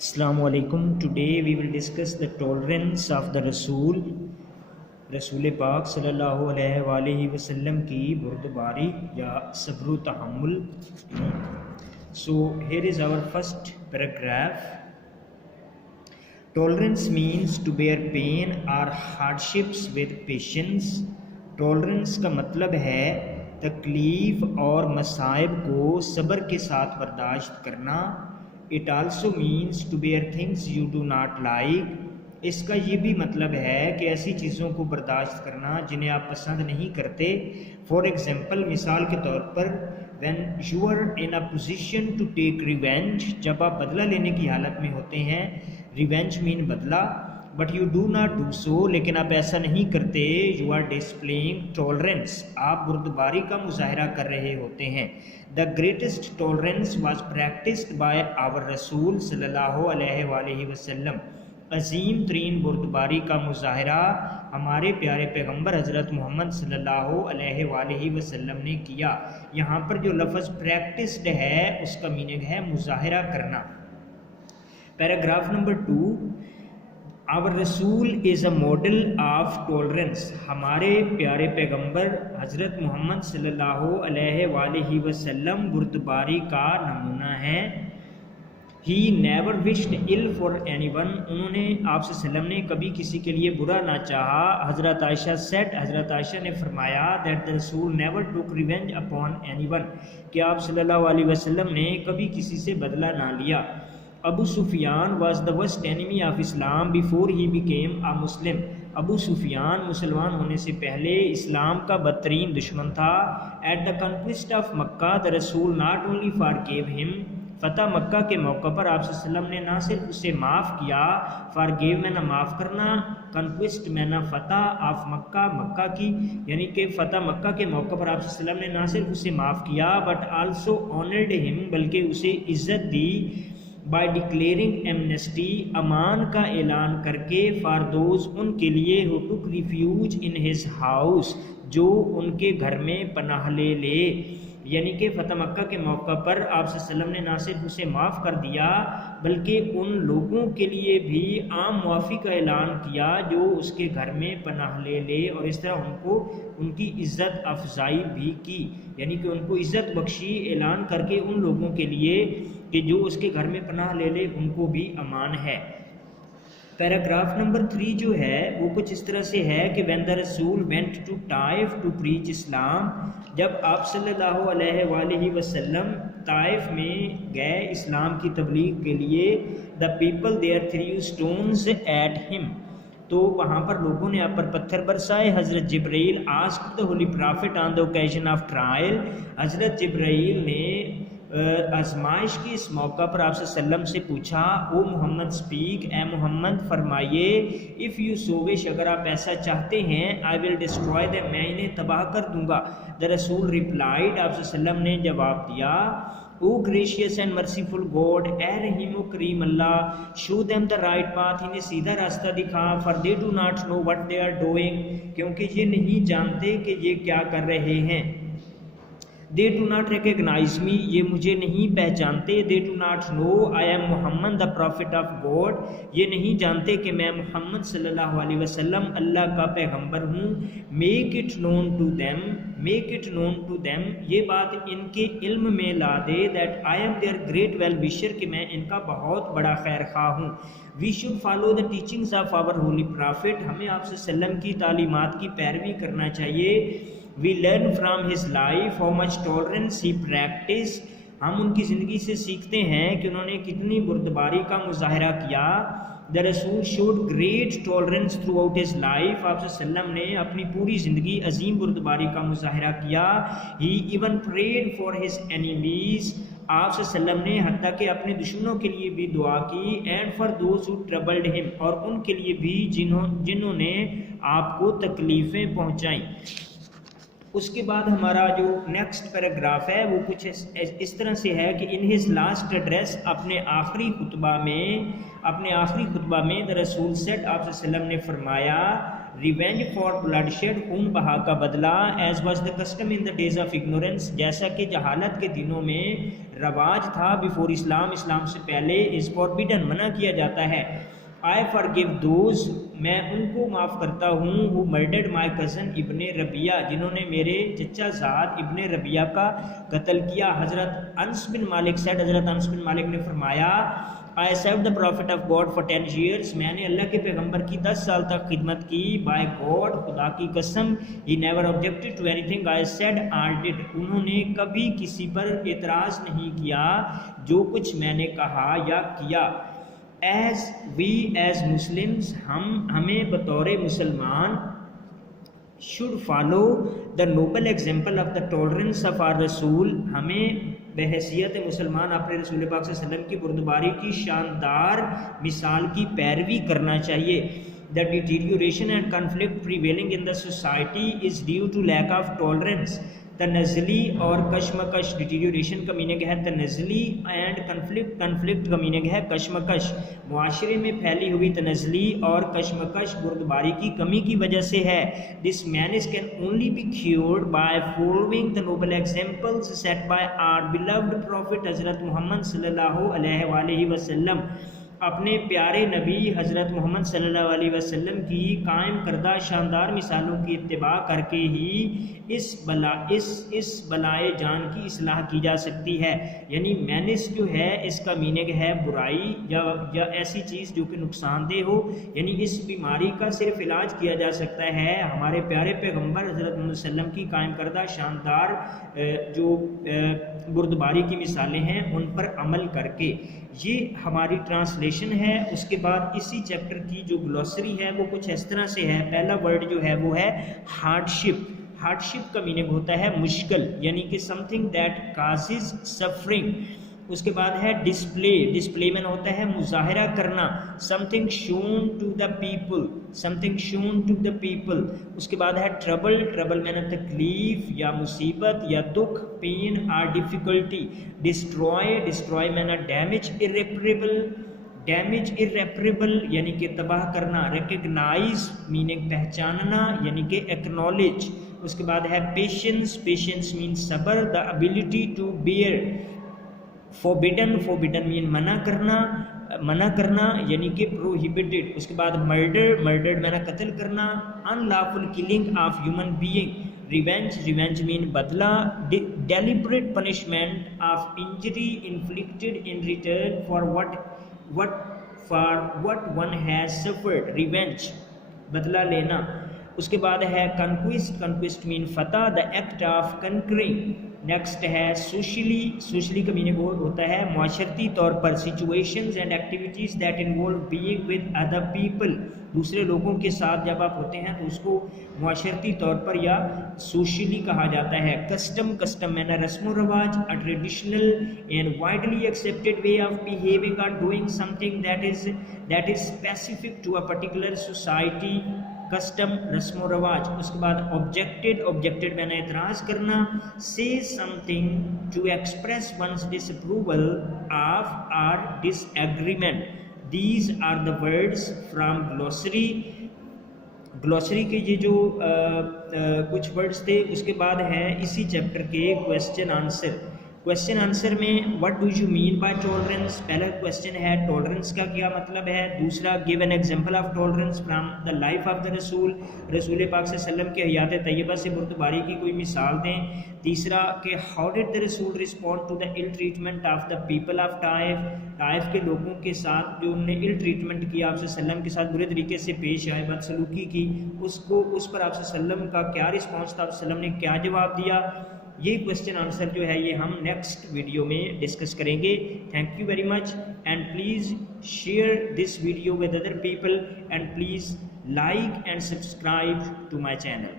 Assalamu alaikum. Today we will discuss the tolerance of the रसूल पाक सल्लल्लाहु अलैहि वसल्लम की बुर्दबारी या सब्र तहम्मुल. So here is our first paragraph. Tolerance means to bear pain or hardships with patience. Tolerance का मतलब है तकलीफ़ और मसाइब को सब्र के साथ बर्दाश्त करना. It also means to bear things you do not like. इसका ये भी मतलब है कि ऐसी चीज़ों को बर्दाश्त करना जिन्हें आप पसंद नहीं करते. फॉर एग्ज़ाम्पल, मिसाल के तौर पर, when you are in a position to take revenge, जब आप बदला लेने की हालत में होते हैं. revenge मीन बदला. But you do not do so, लेकिन आप ऐसा नहीं करते. यू आर डिस्प्लेइंग टॉलरेंस, आप बुर्दबारी का मुजाहरा कर रहे होते हैं. The greatest tolerance was practised by our रसूल सल्लल्लाहु अलैहि वसल्लम. अजीम तरीन बुर्दबारी का मुजाहरा हमारे प्यारे पैगंबर हज़रत मोहम्मद सल्लल्लाहु अलैहि वसल्लम ने किया. यहाँ पर जो लफ्ज़ प्रैक्टिस्ड है उसका मीनिंग है मुजाहरा करना. Paragraph number 2. आवर रसूल is a model of tolerance. हमारे प्यारे पैगंबर हज़रत मोहम्मद सल्लल्लाहु अलैहि वसल्लम बुर्दबारी का नमूना है. He never wished ill for anyone. उन्होंने आपसे सल्लम ने कभी किसी के लिए बुरा ना चाहा. हज़रत आयशा सेड, हज़रत आयशा ने फरमाया दैट द रसूल never took revenge upon anyone, कि आप सल्लल्लाहु अलैहि वसल्लम ने कभी किसी से बदला ना लिया. Abu Sufyan was the worst enemy of Islam before he became a Muslim. Abu Sufyan मुसलमान होने से पहले इस्लाम का बदतरीन दुश्मन था. At the conquest of Mecca the रसूल नॉट ओनली फॉरगिव हिम. फ़तह मक्का के मौका पर आप सल्लम ने ना सिर्फ उसे माफ़ किया, फॉरगिव में ना माफ़ करना, कन्क्विस्ट में ना फ़तह ऑफ मक्का, मक्का की यानी कि फ़तह मक्का के मौका पर आप सल्लम ने ना सिर्फ उसे माफ़ किया बट आल्सो ऑनर्ड हिम, बल्कि उसे इज़्ज़त दी. बाय डिक्लेयरिंग एमनेस्टी, अमान का ऐलान करके, फॉर दोज उनके लिए who took refuge in his house, जो उनके घर में पनाह ले. यानी कि फ़तह मक्का के मौका पर आप सल्लम ने ना सिर्फ उसे माफ़ कर दिया बल्कि उन लोगों के लिए भी आम मुआफ़ी का ऐलान किया जो उसके घर में पनाह ले, और इस तरह उनको उनकी इज़्ज़त अफजाई भी की. यानी कि उनको इज़्ज़त बख्शी ऐलान करके उन लोगों के लिए कि जो उसके घर में पनाह ले उनको भी अमान है. पैराग्राफ नंबर 3 जो है वो कुछ इस तरह से है कि व्हेन द रसूल went to Taif to preach Islam. जब आप सल्लल्लाहु अलैहि वसल्लम ताइफ में गए इस्लाम की तबलीग के लिए, the people there threw stones at him, तो वहाँ पर लोगों ने आप पर पत्थर बरसाए. हज़रत Jibrail asked the holy prophet on the occasion of trial. हज़रत जिब्राइल ने आजमाइश की इस मौका पर आपसे सल्लम से पूछा, ओ मोहम्मद स्पीक, ए मोहम्मद फरमाइए, इफ़ यू सो विश, अगर आप ऐसा चाहते हैं, आई विल डिस्ट्रॉय देम, मैं इन्हें तबाह कर दूंगा. द रसूल रिप्लाइड, आपसे सल्लम ने जवाब दिया, O gracious and merciful God, ए रहीम व करीम Allah, show them the right path, इन्हें सीधा रास्ता दिखा, for they do not know what they are doing, क्योंकि ये नहीं जानते कि ये क्या कर रहे हैं. They do not recognise me, ये मुझे नहीं पहचानते. They do not know I am Muhammad the prophet of God, ये नहीं जानते कि मैं मोहम्मद सल्लल्लाहु अलैहि वसल्लम अल्लाह का पैगंबर हूँ. Make it known to them, make it known to them, ये बात इनके इल्म में ला दे, that I am their great well wisher, कि मैं इनका बहुत बड़ा खैर खा हूँ. We should follow the teachings of our holy prophet, हमें आपसे सल्लम की तालीमात की पैरवी करना चाहिए. We learn from his life how much tolerance he practiced. हम उनकी ज़िंदगी से सीखते हैं कि उन्होंने कितनी बुर्दबारी का मुजाहरा किया. द रसूल showed great tolerance through out his life. आप सल्लम ने अपनी पूरी ज़िंदगी अजीम बुर्दबारी का मुजाहरा किया. He even prayed for his enemies. आप सल्लम ने हत्ता कि अपने दुश्मनों के लिए भी दुआ की. And for those who troubled him, और उनके लिए भी जिन्होंने आपको तकलीफ़ें पहुँचाई. उसके बाद हमारा जो नेक्स्ट पैराग्राफ है वो कुछ इस तरह से है कि इन हिज लास्ट एड्रेस, अपने आखिरी खुतबा में द रसूल सेड, आप सल्लम ने फरमाया, रिवेंज फॉर ब्लडशेड, खून बहा का बदला, as was the custom in the days of ignorance, जैसा कि जहालत के दिनों में रवाज था बिफोर इस्लाम, इस्लाम से पहले, इज़ फॉरबिडन, मना किया जाता है। आई फॉरगिव दोज, मैं उनको माफ़ करता हूँ, वो मर्डर्ड माई कज़न इब्ने रबिया, जिन्होंने मेरे चचा ज़ाद इब्ने रबिया का कत्ल किया। हज़रत अनस बिन मालिक सेड, हज़रत अनस बिन मालिक ने फरमाया, I serve the prophet of God for 10 years, मैंने अल्लाह के पैगंबर की 10 साल तक खिदमत की। बाय गॉड, खुदा की कसम, he never objected to anything I said और डिड, उन्होंने कभी किसी पर एतराज़ नहीं किया जो कुछ मैंने कहा या किया। एज वी एज मुस्लिम्स, हमें बतौर मुसलमान should follow the noble example of the tolerance of our रसूल, हमें बहैसियत मुसलमान अपने रसूल पाक सल्लल्लाहु अलैहि वसल्लम की बुर्दबारी की शानदार मिसाल की पैरवी करना चाहिए। The deterioration and conflict prevailing in the society is due to lack of tolerance, तनज़ली और कशमकश, डिटीरियोरेशन का मीनिंग है तनज़ली एंड कन्फ्लिक्ट का मीनिंग है कशमकश। मुआशरे में फैली हुई तनज़ली और कशमकश बुर्दबारी की कमी की वजह से है। This menace can only be cured by following the noble examples set by our beloved prophet हज़रत मोहम्मद सल्लल्लाहु अलैहि वसल्लम, अपने प्यारे नबी हज़रत मोहम्मद सल्लल्लाहु अलैहि वसल्लम की कायम करदा शानदार मिसालों की इत्तिबा करके ही इस बलाए जान की इस्लाह की जा सकती है। यानी मैनिस जो है इसका मीनिंग है बुराई या ऐसी चीज़ जो कि नुकसानदेह हो, यानी इस बीमारी का सिर्फ इलाज किया जा सकता है हमारे प्यारे पैगंबर हज़रत मोहम्मद सल्लल्लाहु अलैहि वसल्लम की कायम करदा शानदार जो बुर्दबारी की मिसालें हैं उन पर अमल करके। ये हमारी ट्रांसलेशन है। उसके बाद इसी चैप्टर की जो ग्लॉसरी है वो कुछ इस तरह से है। पहला वर्ड जो है वो है हार्डशिप। हार्डशिप का मीनिंग होता है मुश्किल, यानी कि समथिंग दैट काजेज सफरिंग। उसके बाद है डिस्प्ले। डिस्प्ले में होता है मुजाहरा करना, something shown to the people, something shown to the people. उसके बाद है ट्रबल। ट्रबल मैंने तकलीफ या मुसीबत या दुख, पेन और डिफ़िकल्टी। डिस्ट्रॉय। डिस्ट्रॉय मैंने डैमेज, इरेपरेबल। डैमेज इरेपरेबल यानी कि तबाह करना। रिकग्नाइज मीनिंग पहचानना यानी कि एक्नॉलेज। उसके बाद है पेशेंस। पेशेंस मीन सब्र, the ability to bear. Forbidden. Forbidden mean मना करना, मना करना यानी कि प्रोहिबिटेड। उसके बाद मर्डर। मर्डर मैंने कत्ल करना। Unlawful killing of human being. Revenge. Revenge mean बदला, deliberate punishment of injury inflicted in return for what one has suffered, revenge, बदला लेना। उसके बाद है कंक्विस्ट। कंक्विस्ट मीन फतह, the act of concurring. Next है सोशली। सोशली का मीनिंग होता है माशरती तौर पर situations and activities that involve being with other people. दूसरे लोगों के साथ जब आप होते हैं तो उसको माशरती तौर पर या सोशली कहा जाता है। कस्टम। कस्टम मैंने रस्म रवाज, a traditional and widely accepted way of behaving or doing something that is specific to a particular society. Custom, रस्म रवाज। उसके बाद ऑब्जेक्टेड। ऑब्जेक्टेड मैंने एतराज़ करना। Say something to express one's disapproval or आर डिसएग्रीमेंट। These are the words from glossary. Glossary के ये जो कुछ वर्ड्स थे। उसके बाद है इसी चैप्टर के क्वेश्चन आंसर। क्वेश्चन आंसर में what do you mean by tolerance. पहला क्वेश्चन है टॉलरेंस का क्या मतलब है। दूसरा give an example of tolerance from the life of the रसूल। रसूल पाक सल्लल्लाहु अलैहि वसल्लम के हयात तैयबा से बुर्दबारी की कोई मिसाल दें। तीसरा कि हाउ डिड द रसूल respond to the ill treatment of the people of Taif. Taif के लोगों के साथ जो उन्होंने इल ट्रीटमेंट किया, आपसे सल्लम के साथ बुरे तरीके से पेश आए, बदसलूकी की, उस पर आपसे सल्लम का क्या रिस्पॉन्स था, आपसे सल्लम ने क्या जवाब दिया। ये क्वेश्चन आंसर जो है ये हम नेक्स्ट वीडियो में डिस्कस करेंगे। Thank you very much and please share this video with other people and please like and subscribe to my channel.